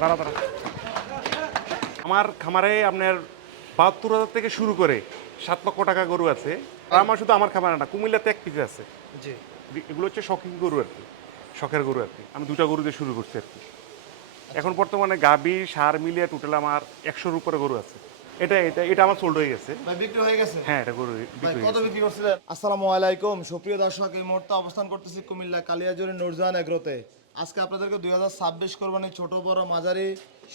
দাঁড়া দাঁড়া। আমার খামারে আপনার ৭২,০০০ থেকে শুরু করে ৭ লক্ষ টাকা গরু আছে। আর আমার শুধু আমার খামারে না, কুমিল্লাতে এক পিস আছে। জি। এগুলো হচ্ছে শখিং গরু আর কি, শখের গরু আর কি। আমি দুটা গরু দিয়ে শুরু করছি আর কি। এখন বর্তমানে গাভী সার মিলিয়ে টোটাল আমার ১০০-র উপরে গরু আছে। এটা এটা এটা আমার সোল্ড হয়ে গেছে। ভাই বিক্রি হয়ে গেছে? হ্যাঁ, এটা গরু ভাই বিক্রি হয়ে কত গেছে। বিক্রি করছিলেন? আসসালামু আলাইকুম সুপ্রিয় দর্শক, এই মুহূর্তে অবস্থান করতেছি কুমিল্লা কালিয়াজুরি নূরজাহান এগ্রোতে। আজকে আপনাদেরকে 2026 কোরবানি ছোট বড় মাঝারি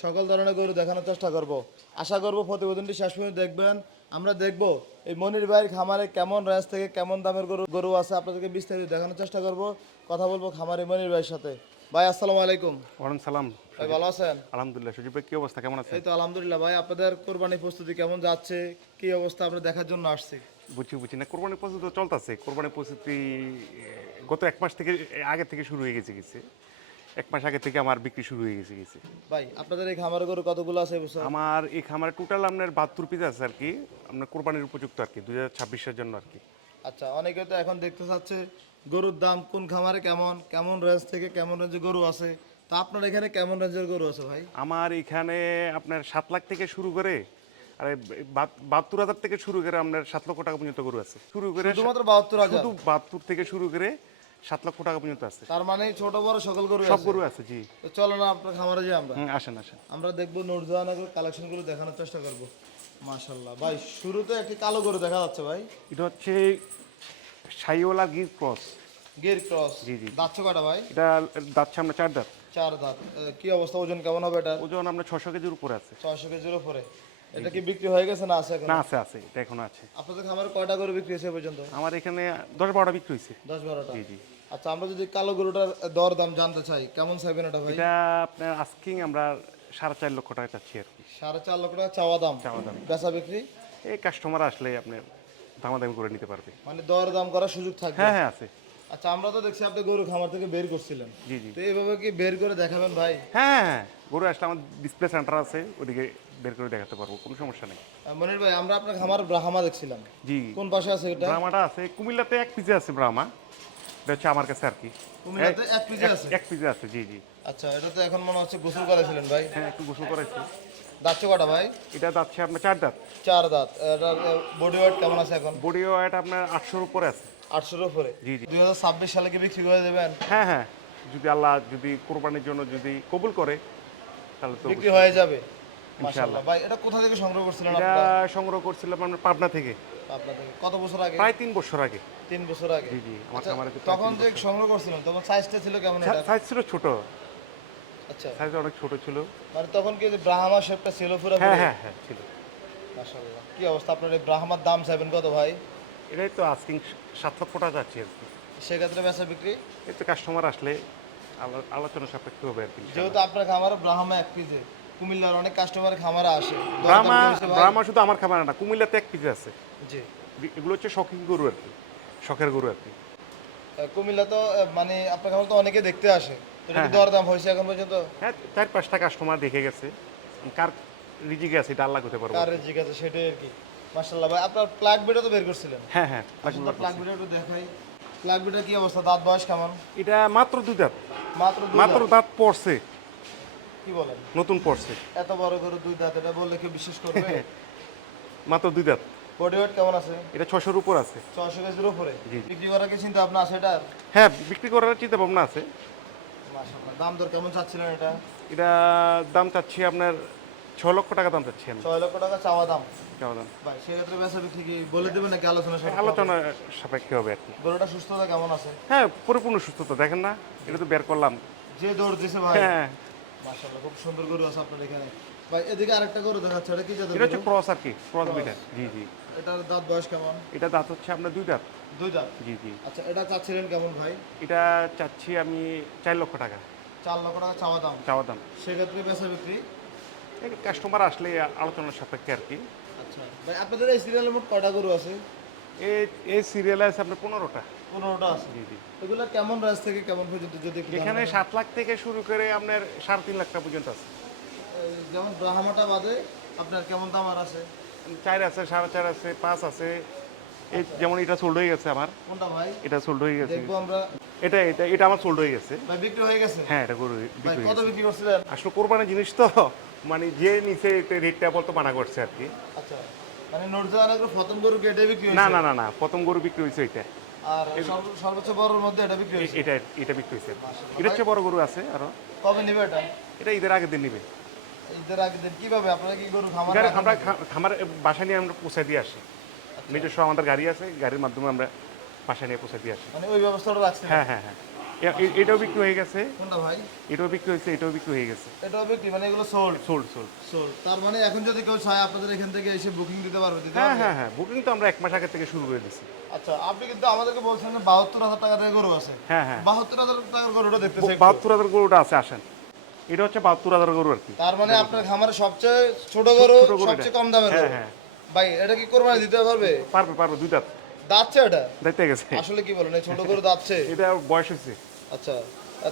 সকল ধরনের গরু দেখানোর চেষ্টা করব। আশা করব প্রতিবেদনটি শেষ পর্যন্ত দেখবেন। আমরা দেখব এই মনির ভাইয়ের খামারে কেমন রেঞ্জ থেকে কেমন দামের গরু আছে, আপনাদেরকে বিস্তারিত দেখানোর চেষ্টা করব। কথা বলবো খামারে মনির ভাইয়ের সাথে। ভাই আসসালামু আলাইকুম। ওয়ালাইকুম সালাম। ভাই ভালো আছেন? আলহামদুলিল্লাহ। সুজিব ভাই, কি অবস্থা, কেমন আছে? এই তো আলহামদুলিল্লাহ। ভাই আপনাদের কোরবানি প্রস্তুতি কেমন যাচ্ছে, কি অবস্থা আমরা দেখার জন্য আসছি। বুঝছি না, কোরবানির প্রস্তুতি তো চলতেছে। কোরবানির প্রস্তুতি গত 1 মাস থেকে আগে থেকে শুরু হয়ে গেছে। 1 মাস আগে থেকে আমার বিক্রি শুরু হয়ে গেছে। ভাই আপনাদের এই খামারে গরু কতগুলো আছে এবছর? আমার এই খামারে টোটাল আপনার ৭২ পিস আছে আর কি, আপনার কোরবানির উপযুক্ত আর কি, 2026-এর জন্য আর কি। আচ্ছা, অনেকে তো এখন দেখতে চাচ্ছে গরুর দাম কোন খামারে কেমন কেমন রেঞ্জ থেকে কেমন রেঞ্জের গরু আছে। তা আপনার এখানে কেমন রেঞ্জের গরু আছে ভাই? আমার এখানে আপনার 7 লাখ থেকে শুরু করে, আরে ৭২,০০০ থেকে শুরু করে আপনার 7 লক্ষ টাকা পর্যন্ত গরু আছে। শুরু করে শুধুমাত্র 72,000? শুধু ৭২ থেকে শুরু করে 7 লক্ষ টাকা পর্যন্ত আছে। তার মানে ছোট বড় সকল গরু সব আছে? গরু আছে, জি। তো চলো না আপনার খামারে যাই আমরা। আসেন আসেন। আমরা দেখবো নূরজাহানের কালেকশনগুলো দেখানোর চেষ্টা করব। মাশাআল্লাহ ভাই, শুরুতে একটি কালো গরু দেখা যাচ্ছে ভাই। এটা হচ্ছে শাহিওয়ালা গির ক্রস। গির ক্রস? জি জি। দাঁতছে কয়টা ভাই? এটা দাচ্ছে আমরা 4 দাঁত। 4 দাঁত। কি অবস্থা, ওজন কেমন হবে এটা? ওজন আমরা 600 কেজির উপরে আছে। 600 কেজির উপরে। এটা কি বিক্রি হয়ে গেছে না আছে এখন? না, আছে আছে, এটা এখনো আছে। আপনাদের খামারে কয়টা গরু বিক্রি হয়েছে এ পর্যন্ত? আমার এখানে 10-12টা বিক্রি হয়েছে। 10-12টা? জি জি। আচ্ছা, আমরা যদি কালো গরুটার দর দাম জানতে চাই, কেমন চাইবেন এটা ভাই? এটা আপনার আস্কিং আমরা 4.5 লক্ষ টাকা চাচ্ছি আর কি। 4.5 লক্ষ টাকা চাওয়া দাম? চাওয়া দাম। বেচা বিক্রি? এই কাস্টমার আসলে আপনার দামাদামি করে নিতে পারবে। মানে দর দাম করার সুযোগ থাকবে? হ্যাঁ হ্যাঁ, আছে। আচ্ছা, আমরা তো দেখছি আপনি গরু খামার থেকে বের করছিলেন। জি জি। তো এইভাবে কি বের করে দেখাবেন ভাই? হ্যাঁ হ্যাঁ, গরু আসলে আমার ডিসপ্লে সেন্টার আছে, ওদিকে বের করে দেখাতে পারবো, কোনো সমস্যা নেই। মনির ভাই, আমরা আপনার খামার ব্রাহ্মা দেখছিলাম। জি। কোন পাশে আছে এটা? ব্রাহ্মাটা আছে কুমিল্লাতে, এক পিজে আছে ব্রাহ্মা। এটা হচ্ছে আমার কাছে আর কি। কুমিল্লাতে এক পিজে আছে? এক পিজে আছে, জি জি। আচ্ছা, এটা তো এখন মনে হচ্ছে গোসল করেছিলেন ভাই। হ্যাঁ, একটু গোসল করাইছি। দাঁতছে কটা ভাই? এটা যাচ্ছে আপনার 4 দাঁত। 4 দাঁত। এটা বডি ওয়েট কেমন আছে এখন? বডি ওয়েট আপনার 800-র উপরে আছে। 800-র উপরে? জি জি। 2026 সালে কি বিক্রি করে দেবেন? হ্যাঁ হ্যাঁ, যদি আল্লাহ যদি কোরবানির জন্য যদি কবুল করে তাহলে তো বিক্রি হয়ে যাবে ইনশাআল্লাহ। মাশাআল্লাহ। ভাই এটা কোথা থেকে সংগ্রহ করছিলেন এটা আপনারা? সংগ্রহ করছিলাম আমরা পাবনা থেকে। পাবনা থেকে। কত বছর আগে? প্রায় 3 বছর আগে। 3 বছর আগে? জি জি, আমার আচ্ছা, খামারে তো তখন যে সংগ্রহ করছিলেন তখন সাইজটা ছিল কেমন এটা? সাইজ ছিল ছোট। আচ্ছা, সাইজ অনেক ছোট ছিল। মানে তখন কি যে ব্রাহ্মা শেপটা ছিল পুরো? হ্যাঁ হ্যাঁ হ্যাঁ, ছিল। মাশাআল্লাহ। কি অবস্থা, আপনার এই ব্রাহ্মার দাম চাইবেন কত ভাই? এটাই তো আস্কিং 7 লক্ষ টাকা যাচ্ছে আর কি। সেক্ষেত্রে বেচা বিক্রি? এই তো কাস্টমার আসলে আলোচনা সাপেক্ষ হবে আর কি। যেহেতু আপনার খামারে ব্রাহ্মা এক পিসে, কুমিল্লার অনেক কাস্টমার খামারে আসে। ব্রাহ্মা ব্রাহ্মা শুধু আমার খামারে না, কুমিল্লাতে এক পিস আছে। জি। এগুলো হচ্ছে শখিং গরু আর কি, শখের গরু আর কি। কুমিল্লা তো মানে আপনার খামারে তো অনেকে দেখতে আসে। তো এটা কি দরদাম হয়েছে এখন পর্যন্ত? হ্যাঁ, 4-5টা কাস্টমার দেখে গেছে। কার রিজিকে আছে এটা আল্লাহ করতে পারবো। কার রেজিক আছে সেটাই আর কি। মাশাআল্লাহ ভাই, আপনার প্লাগ বিটা তো বের করছিলেন? হ্যাঁ হ্যাঁ, প্লাগ বিটা একটু দেখাই। প্লাগ বিটা কি অবস্থা, দাঁত বয়স কেমন? এটা মাত্র 2 দাঁত। মাত্র 2 মাত্র দাঁত? দাঁত পড়ছে, কি বলেন, নতুন পড়ছে। এত বড় করে 2 দাঁত, এটা বললে কি বিশ্বাস করবে? মাত্র 2 দাঁত। বডি ওয়েট কেমন আছে? এটা 600-র উপর আছে। 600 কেজির উপরে? জি। বিক্রি করার কি চিন্তা ভাবনা আছে এটার? হ্যাঁ, বিক্রি করার চিন্তা ভাবনা আছে। মাশাআল্লাহ। দাম দর কেমন চাচ্ছিলেন এটা? এটা দাম চাচ্ছি আপনার 6 লক্ষ টাকা দাম চাচ্ছি আমি। 6 লক্ষ টাকা চাওয়া দাম? চাওয়া দাম। ভাই সেক্ষেত্রে বেচা বিক্রি কি বলে দেবেন নাকি আলোচনা সাপেক্ষে হবে? আলোচনা সাপেক্ষে হবে আর কি। গরুটা সুস্থতা কেমন আছে? হ্যাঁ, পরিপূর্ণ সুস্থতা, দেখেন না, এটা তো বের করলাম। যে দৌড় দিছে ভাই। হ্যাঁ, মাশাআল্লাহ, খুব সুন্দর গরু আছে আপনার এখানে। ভাই এদিকে আরেকটা গরু দেখাচ্ছে, এটা কি জাতের এটা হচ্ছে গরু? ক্রস আর কি, ক্রস বিটার। জি জি। এটার দাঁত বয়স কেমন? এটা দাঁত হচ্ছে আপনার 2 দাঁত। 2 দাঁত? জি জি। আচ্ছা, এটা চাচ্ছিলেন কেমন ভাই? এটা চাচ্ছি আমি 4 লক্ষ টাকা। 4 লক্ষ টাকা চাওয়া দাম? চাওয়া দাম। সেক্ষেত্রে বেচা বিক্রি? এই কাস্টমার আসলে আলোচনার সাপেক্ষে আর কি। আচ্ছা ভাই, আপনাদের এই সিরিয়ালের মোট কয়টা গরু আছে? এই এই সিরিয়ালে আছে আপনার 15টা। 15টা আছে? জি জি। এগুলো কেমন রেঞ্জ থেকে কেমন পর্যন্ত যদি একটু এখানে জানান? 7 লাখ থেকে শুরু করে আপনার 3.5 লাখ টাকা পর্যন্ত আছে। যেমন ব্রাহ্মাটা বাদে আপনার কেমন দাম আর আছে? 4 আছে, 4.5 আছে, 5 আছে, এই যেমন এটা সোল্ড হয়ে গেছে আমার, কোনটা ভাই? এটা সোল্ড হয়ে গেছে, দেখবো আমরা। এটা আমার সোল্ড হয়ে গেছে। ভাই বিক্রি হয়ে গেছে? হ্যাঁ, এটা গরু ভাই বিক্রি হয়ে কত গেছে। বিক্রি করছিলেন? আসলে কোরবানির জিনিস তো, মানে যে নিচে রেটটা বলতো মানা করছে আর কি। আচ্ছা, মানে নুরজাহান এগ্রো প্রথম গরু কি এটাই বিক্রি হয়েছে? না না না না, প্রথম গরু বিক্রি হয়েছে এটা, আর সর্বোচ্চ বড়র মধ্যে এটা বিক্রি হয়েছে? এটা এটা বিক্রি হয়েছে। এটা হচ্ছে বড় গরু আছে আরো, কবে নিবে এটা? এটা ঈদের আগের দিন নিবে। ঈদের আগের দিন কিভাবে আপনারা কি গরু খামার গাড়ি রাখেন আমরা নাকি? খামার বাসা নিয়ে আমরা পৌঁছে দিয়ে আসি, নিজস্ব আমাদের গাড়ি আছে, গাড়ির মাধ্যমে আমরা বাসা নিয়ে পৌঁছে দিয়ে আসি। মানে ওই ব্যবস্থাটা রাখছেন? হ্যাঁ হ্যাঁ হ্যাঁ, এটাও বিক্রি হয়ে গেছে, কোনটা ভাই? এটাও বিক্রি হয়েছে, এটাও বিক্রি হয়ে গেছে। এটাও বিক্রি, মানে এগুলো সোল্ড? Sold sold. সোল্ড, তার মানে এখন যদি কেউ চায় আপনাদের এখান থেকে এসে বুকিং দিতে পারবে? দিতে হ্যাঁ পারবে? হ্যাঁ হ্যাঁ, বুকিং তো আমরা 1 মাস আগে থেকে শুরু করে দিচ্ছি। আচ্ছা, আপনি কিন্তু আমাদেরকে বলছেন যে 72,000 টাকা দিয়ে গরু আছে। হ্যাঁ হ্যাঁ, 72,000 টাকার গরুটা দেখতেছি একটু। 72,000 গরুটা আছে, আসেন। এটা হচ্ছে 72,000 গরু আর কি। তার মানে আপনার খামারে সবচেয়ে ছোট গরু, ছোট গরু সবচেয়ে এটা। কম দামের হ্যাঁ গরু। হ্যাঁ, ভাই এটা কি কোরবানি দিতে পারবে? পারবে পারবে, 2 দাঁত দাঁতছে এটা? দেখতে গেছে। আসলে কি বলেন, এই ছোট গরু দাঁতছে? এটা বয়স হয়েছে। আচ্ছা,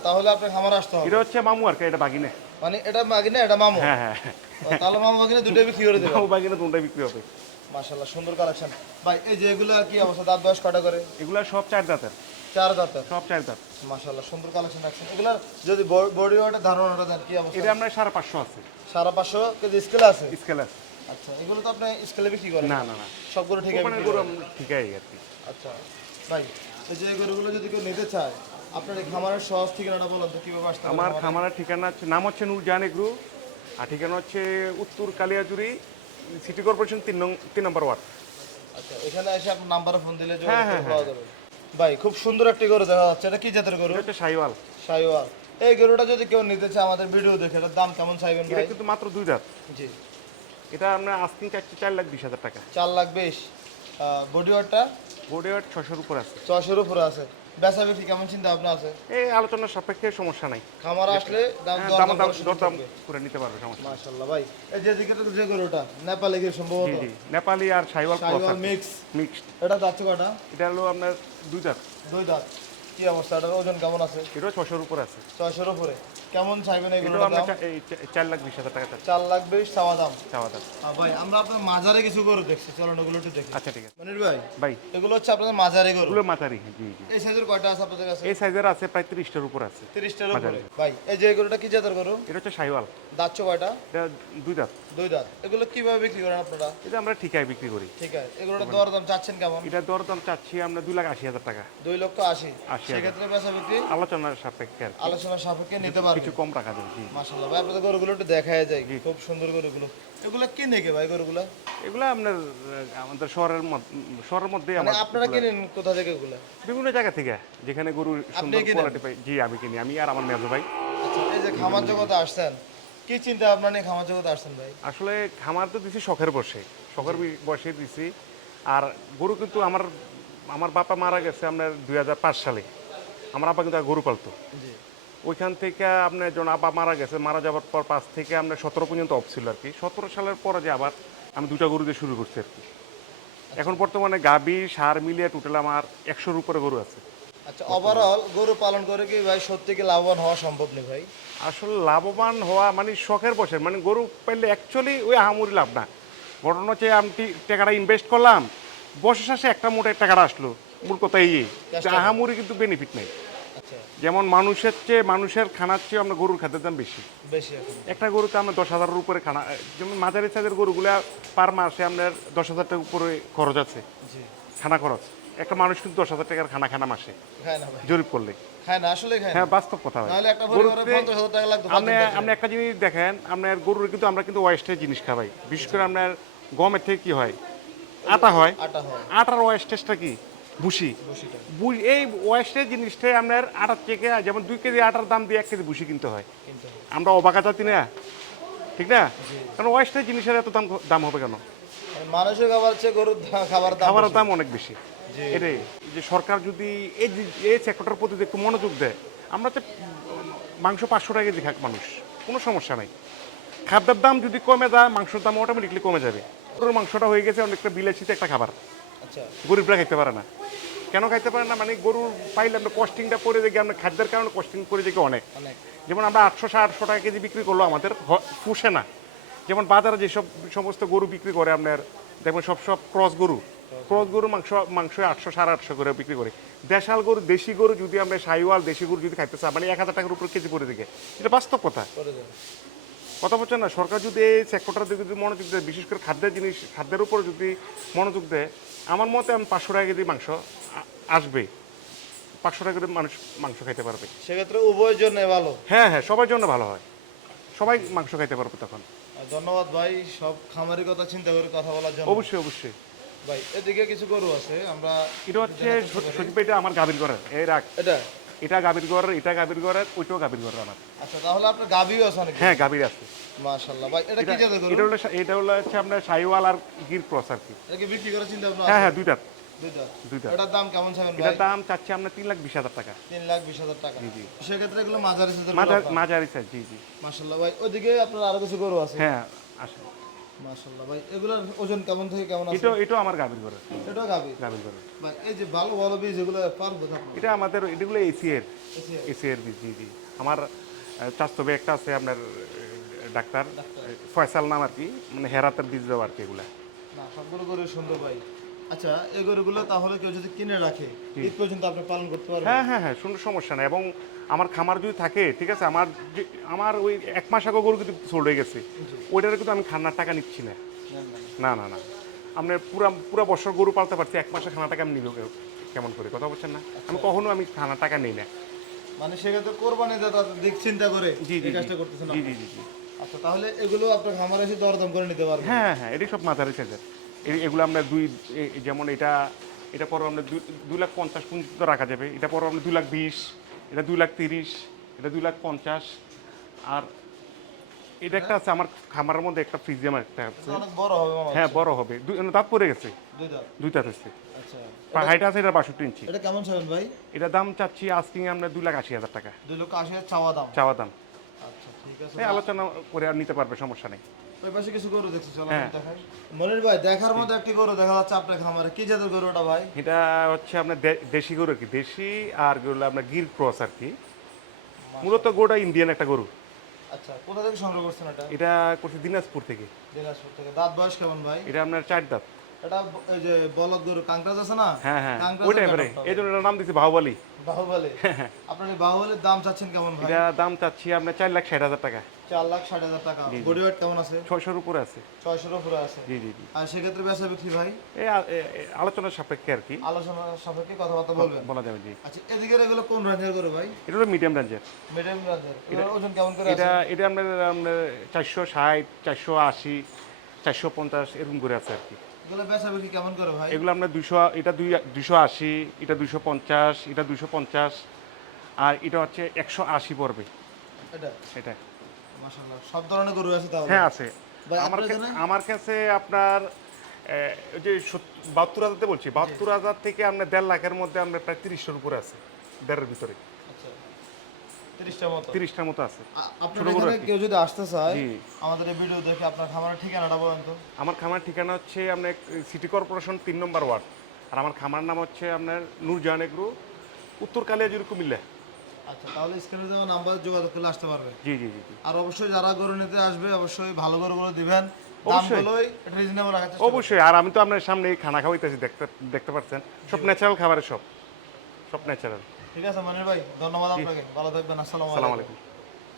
তাহলে আপনার খামারে আসতে হবে। এটা হচ্ছে মামু আর কি, এটা বাগিনে। মানে এটা মাগিনা, এটা মামু? হ্যাঁ হ্যাঁ হ্যাঁ, তাহলে মামু মাগিনা দুটোই বিক্রি করে দেবেন? মামু বাগিনে দুটাই বিক্রি হবে। মাশাআল্লাহ, সুন্দর কালেকশন। ভাই এই যে এগুলা কি অবস্থা, দাঁত বয়স কয়টা করে? এগুলা সব 4 দাঁতের, 4 দাঁতের? সব 4 দাঁত। মাশাআল্লাহ, সুন্দর কালেকশন রাখছেন। এগুলার যদি বডি ওয়েটের ধারণাটা দেন কি অবস্থা? এটা আমরা 550 আছে, 550 কেজি স্কেলে আছে? স্কেল আছে। আচ্ছা, এগুলো তো আপনি স্কেলে বিক্রি করেন? না না না, সবগুলো ঠিক আছে? কোরবানির গরু আমরা ঠিকাই আর কি। আচ্ছা ভাই, এই যে গরুগুলো যদি কেউ নিতে চায়, আপনার এই খামারের সহজ ঠিকানাটা বলেন তো, কিভাবে আসতে হবে আমার খামারে? খামারের ঠিকানা হচ্ছে, নাম হচ্ছে নূরজাহান এগ্রো, আর ঠিকানা হচ্ছে উত্তর কালিয়াজুড়ি, সিটি কর্পোরেশন 3 নম্বর ওয়ার্ড। আচ্ছা, এখানে এসে আপনার নাম্বারে ফোন দিলে যোগাযোগ হ্যাঁ, করে হ্যাঁ, পাওয়া যাবে। ভাই খুব সুন্দর একটি গরু দেখা যাচ্ছে, এটা কি জাতের গরু? এটা হচ্ছে শাহিওয়াল। শাহিওয়াল। এই গরুটা যদি কেউ নিতে চায় আমাদের ভিডিও দেখে, এটার দাম কেমন চাইবেন এটা ভাই? কিন্তু মাত্র 2 দাঁত। জি, এটা আমরা আস্কিং চাচ্ছি 4,20,000 টাকা। 4,20,000। বডি ওয়াটটা বোর্ডে 600-র উপর আছে। 600-এর উপরে আছে। বেচা বিক্রি কেমন চিন্তা ভাবনা আছে? এই আলোচনার সাপেক্ষে সমস্যা নাই, খামার আসলে দাম হ্যাঁ, দরদাম করার সুযোগ দরদাম থাকবে। করে নিতে পারবে, সমস্যা নেই। মাশাআল্লাহ ভাই, এই যে দিকে যে গরুটা নেপালি গরু সম্ভবত, জি জি, নেপালি আর শাহিওয়াল শাহিওয়াল মিক্স, মিক্সড। এটা যাচ্ছে কয়টা? এটা হলো আপনার 2 দাঁত। 2 দাঁত। কি অবস্থা, এটার ওজন কেমন আছে? এটাও 600-র উপর আছে। 600-এর উপরে। কেমন চাইবেন এই এটাও গরুটার আমরা দাম? 4,20,000 টাকা চাচ্ছি 4,20,000 চাওয়া দাম। চাওয়া দাম। ভাই আমরা আপনার মাঝারি কিছু গরু দেখছি, চলুন ওগুলো একটু দেখি। আচ্ছা ঠিক আছে মনির ভাই, ভাই, এগুলো হচ্ছে আপনাদের মাঝারি গরু। এগুলো মাতারি। জি জি, এই সাইজের কয়টা আছে আপনাদের কাছে? এই সাইজের আছে প্রায় 30টার উপর আছে। 30টার উপরে। মাঝারি। ভাই এই যে এই গরুটা কি জাতের গরু? এটা হচ্ছে শাহিওয়াল, দাঁতছো কয়টা? এটা 2 দাঁত। 2 দাঁত। এগুলো কিভাবে বিক্রি করেন আপনারা? এটা আমরা ঠিকায় বিক্রি করি। ঠিক আছে, এগুলোর দরদাম চাচ্ছেন কেমন? এটা দরদাম চাচ্ছি আমরা 2,80,000 টাকা। 2,80,000। 80,000। সেক্ষেত্রে বেচা বিক্রি আলোচনার সাপেক্ষে আর কি। আলোচনা সাপেক্ষে নিতে পারবেন। কিছু কম রাখা যাবে। জি, মাশাআল্লাহ ভাই, আপনাদের গরুগুলো একটু দেখায় যায়, খুব সুন্দর গরুগুলো। এগুলো কি নেকে ভাই গরুগুলো? এগুলো আপনার আমাদের শহরের মধ্যে মানে আমার আপনারা কিনেন কোথা থেকে এগুলো? বিভিন্ন জায়গা থেকে, যেখানে গরুর সুন্দর কিনেন? কোয়ালিটি পাই। জি, আমি কিনি, আমি আর আমার মেজো ভাই। আচ্ছা, এই যে খামার জগতে আসছেন, কি চিন্তা ভাবনা নিয়ে খামার জগতে আসছেন ভাই? আসলে খামার তো দিছি শখের বসে, বসে দিছি। আর গরু কিন্তু আমার আমার বাবা মারা গেছে আপনার 2005 সালে। আমার আব্বা কিন্তু আর গরু পালতো। জি। ওইখান থেকে আপনার যখন আব্বা মারা গেছে, মারা যাওয়ার পর 5 থেকে আপনার 17 পর্যন্ত অফ ছিল আর কি। 17 সালের পরে যে আবার আমি 2টা গরু দিয়ে শুরু করছি আর কি। এখন বর্তমানে গাভী সার মিলিয়ে টোটাল আমার 100-র উপরে গরু আছে। আচ্ছা, ওভারঅল গরু পালন করে কি ভাই সত্যি কি লাভবান হওয়া সম্ভব নেই ভাই? আসলে লাভবান হওয়া মানে শখের বসে, মানে গরু পাইলে অ্যাকচুয়ালি ওই আহামরি লাভ না। ঘটনা হচ্ছে আমি টাকাটা ইনভেস্ট করলাম, বছর শেষে একটা মোটা টাকাটা আসলো, মূল কথা এই যে আহামরি কিন্তু বেনিফিট নেই। আচ্ছা, যেমন মানুষের খানার চেয়ে আমরা গরুর খাদ্যের দাম বেশি। বেশি এখন। একটা গরুতে আমরা 10,000-এর উপরে খানা, যেমন মাঝারি সাইজের গরুগুলা পার মাসে আপনার 10,000 টাকার উপরে খরচ আছে, জি। খানা খরচ। একটা মানুষ কিন্তু 10,000 টাকার খানা মাসে খায় না ভাই? জরিপ করলে। খায় না, আসলে খায় না। হ্যাঁ, বাস্তব কথা ভাই। নাহলে একটা পরিবারে 50,000 টাকা লাগতো। আপনি একটা জিনিস দেখেন, আপনার গরুর কিন্তু আমরা কিন্তু ওয়েস্টের জিনিস খাওয়াই। বিশেষ করে আপনার গমের থেকে কি হয়, আটা হয়। আটা হয়, আটার ওয়েস্টেজটা কি? ভুসি। বসিটা এই ওয়েস্টের জিনিসটাই আপনার আটার থেকে, যেমন 2 কেজি আটার দাম দিয়ে 1 কেজি ভুসি কিনতে হয়। কিনতে হয়। আমরা অবাকা জাতি না, ঠিক না? কারণ ওয়েস্টের জিনিসের এত দাম হবে কেন? মানে মানুষের খাবার চেয়ে গরুর খাবার দাম খাবারের বেশি। দাম অনেক বেশি। এটাই যে সরকার যদি এই সেক্টরটার প্রতি একটু মনোযোগ দেয়, আমরা তো মাংস 500 টাকা কেজি খাক মানুষ, কোনো সমস্যা নাই। খাদ্যের দাম যদি কমে যায়, মাংসের দাম অটোমেটিকলি কমে যাবে। গরুর মাংসটা হয়ে গেছে অনেকটা বিলাসিত একটা খাবার, আচ্ছা, গরিবরা খাইতে পারে না। কেন খাইতে পারে না? মানে গরুর পাইলে আমরা কস্টিংটা করে দেখি, আমরা খাদ্যের কারণে কস্টিং করে দেখি অনেক। অনেক। যেমন আমরা 800-800 টাকা কেজি বিক্রি করলো, আমাদের পুষে না। যেমন বাজারে যেসব সমস্ত গরু বিক্রি করে আপনার দেখবেন সব ক্রস গরু মাংস 800 850 করে বিক্রি করে। দেশাল গরু দেশি গরু যদি আমরা সাইওয়াল দেশি গরু যদি খাইতে চাই মানে 1000 টাকার উপর কেজি পড়ে দিকে, এটা বাস্তব কথা। কথা বলছেন না, সরকার যদি এই সেক্টরটার দিকে যদি মনোযোগ দেয়, বিশেষ করে খাদ্যের উপর যদি মনোযোগ দেয়, আমার মতে আমি 500 টাকা কেজি মাংস আসবে, 500 টাকা করে মানুষ মাংস খাইতে পারবে। সেক্ষেত্রে উভয়ের জন্য ভালো। হ্যাঁ হ্যাঁ, সবার জন্য ভালো হয়, সবাই মাংস খাইতে পারবে তখন। ধন্যবাদ ভাই, সব খামারি কথা চিন্তা করে কথা বলার জন্য। অবশ্যই অবশ্যই ভাই এদিকে কিছু গরু আছে, আমরা এটা হচ্ছে সজীব ভাই, এটা আমার গাভীর ঘরের, এই রাখ এটা গাভীর ঘরের, এটা গাভীর ঘরের, ওইটাও গাভীর ঘরের আমার। আচ্ছা, তাহলে আপনার গাভীও আছে নাকি? হ্যাঁ গাভীর আছে। মাশাআল্লাহ ভাই, এটা কি জাতের গরু? এটা হলো হচ্ছে আপনার সাইওয়াল আর গির ক্রস আর কি। এটা কি বিক্রি করার চিন্তা ভাবনা হ্যাঁ আছে? হ্যাঁ, দুইটা। দুইটা। এটার দাম কেমন চাবেন ভাই? এটার দাম চাচ্ছি আমরা 3,20,000 টাকা। 3,20,000 টাকা। জি জি। সেক্ষেত্রে এগুলো মাঝারি সাইজের। মাঝারি সাইজ। জি জি। মাশাআল্লাহ ভাই, ওইদিকে আপনার আরো কিছু গরু আছে। হ্যাঁ আসে। মাশাআল্লাহ ভাই, এগুলোর ওজন কেমন থেকে কেমন আছে? এটা আমার গাভীর ঘরের। এটাও গাভী ঘরের। ভাই, এই যে ভালো ভালো বীজ এগুলো পারবো আপনি? এটা আমাদের এগুলো এসিএর বীজ। জি জি। আমার চাস্তো ভাই একটা আছে আপনার ডাক্তার ফয়সাল নাম আর কি, মানে হেরাতের বীজ দেওয়া আর কি এগুলা। না, সবগুলো গরু সুন্দর ভাই। আচ্ছা, এই গরুগুলো তাহলে কেউ যদি কিনে রাখে, ঈদ পর্যন্ত আপনি পালন করতে পারবেন? হ্যাঁ হ্যাঁ হ্যাঁ, কোনো সমস্যা নেই। এবং আমার খামার যদি থাকে, ঠিক আছে, আমার ওই 1 মাস আগে গরু কিন্তু সোল্ড হয়ে গেছে, ওইটার কিন্তু আমি খানার টাকা নিচ্ছি না। না না না, আপনার পুরা বছর গরু পালতে পারছি, 1 মাসে খানা টাকা আমি নিব কেমন করে? কথা বলছেন না, আমি কখনো খানার টাকা নিই না। মানে সেক্ষেত্রে কোরবানি দাতার দিক চিন্তা করে জি জি এই কাজটা করতেছেন জি আপনি? জি জি। আচ্ছা, তাহলে এগুলো আপনার খামারে এসে দরদাম করে নিতে পারবেন? হ্যাঁ হ্যাঁ, এটি সব মাঝারি সাইজের। এগুলো আমরা যেমন এটা পরে আমরা 2,50,000 পর্যন্ত রাখা যাবে। এটা পরে আমরা 2,20,000, এটা 2,30,000, এটা 2,50,000। আর এটা একটা আছে আমার খামারের মধ্যে, একটা ফ্রিজিয়াম একটা আছে। অনেক বড় হবে মামা। হ্যাঁ বড় হবে, দাঁত পড়ে গেছে, দুই দাঁত। 2 দাঁত হচ্ছে। আচ্ছা, হাইট আছে এটা 62 ইঞ্চি। এটা কেমন চাবেন ভাই? এটা দাম চাচ্ছি আস্কিং আমরা 2,80,000 টাকা। 2,80,000 চাওয়া দাম। চাওয়া দাম। আচ্ছা, ঠিক আছে। এই আলোচনা করে আর নিতে পারবে, সমস্যা নেই। ওই পাশে কিছু গরু দেখছি, চলো হ্যাঁ। দেখাই। মনির ভাই, দেখার মতো একটি গরু দেখা যাচ্ছে আপনার খামারে, কি জাতের গরু ওটা ভাই? এটা হচ্ছে আপনার দেশি গরু কি, দেশি আর গরু আপনার গির ক্রস আর কি। মূলত গরুটা ইন্ডিয়ান একটা গরু। আচ্ছা, কোথা থেকে সংগ্রহ করছেন এটা? এটা করছি দিনাজপুর থেকে। দিনাজপুর থেকে। দাঁত বয়স কেমন ভাই? এটা আপনার 4 দাঁত। এটা এই যে বলদ গরু কাংরাজ আছে না? হ্যাঁ হ্যাঁ, কাংরাজের ওইটাই এবারে ব্যাপারটা। এই জন্য এটার নাম দিচ্ছি বাহুবলী। বাহুবলী। আপনার এই বাহুবলীর দাম চাচ্ছেন কেমন ভাই? এটা দাম চাচ্ছি আপনার 4,60,000 টাকা। 4,60,000 টাকা। বডি ওয়েট কেমন আছে? 600-র উপরে আছে। 600-এর উপরে আছে। জি জি জি। আর সেক্ষেত্রে বেচা বিক্রি ভাই? এই আলোচনার সাপেক্ষে আর কি আলোচনা সাপেক্ষে কথাবার্তা বলবেন? বলা যাবে। জি। আচ্ছা, এদিকে এগুলো কোন রেঞ্জের গরু ভাই? এটা হলো মিডিয়াম রেঞ্জের। মিডিয়াম রেঞ্জের। এটার ওজন কেমন করে আছে? এটা আপনার 460, 480, 450 এরকম করে আছে আর কি। এগুলো বেচা বিক্রি কেমন করে ভাই? এগুলো আপনার 200, এটা 280, এটা 250, এটা 250, আর এটা হচ্ছে 180 পড়বে। এটা মাশাআল্লাহ, সব ধরনের গরু আছে তাহলে? হ্যাঁ আছে। ভাই, আপনার এখানে? আমার কাছে আপনার ওই যে 72,000 বলছি, 72,000 থেকে আপনার 1.5 লাখের মধ্যে আমরা প্রায় 30-এর উপরে আছে, 1.5-এর ভিতরে। আচ্ছা, 30টার মতো। 30টার মতো আছে। আপনার এখানে কেউ যদি আসতে চায়, জি। আমাদের এই ভিডিও দেখে আপনার খামারের ঠিকানাটা বলেন তো। আমার খামার ঠিকানা হচ্ছে আপনার সিটি কর্পোরেশন 3 নম্বর ওয়ার্ড। আর আমার খামার নাম হচ্ছে আপনার নূরজাহান এগ্রো, উত্তর কালিয়াজুরি, কুমিল্লা। আচ্ছা, তাহলে স্ক্রিনে দেওয়া নাম্বারে যোগাযোগ করলে আসতে পারবে। জি জি জি জি। আর অবশ্যই যারা গরু নিতে আসবে, অবশ্যই ভালো গরুগুলো দিবেন, অবশ্যই। দামগুলোই রিজনেবল রাখার চেষ্টা করবেন। অবশ্যই। আর আমি তো আপনার সামনে এই খানা খাওয়াইতেছি, দেখতে পাচ্ছেন, সব ন্যাচারাল খাবারের, সব ন্যাচারাল। ঠিক আছে মনির ভাই, ধন্যবাদ আপনাকে, ভালো থাকবেন। আসসালামু আসসালামু আলাইকুম। আলাইকুম।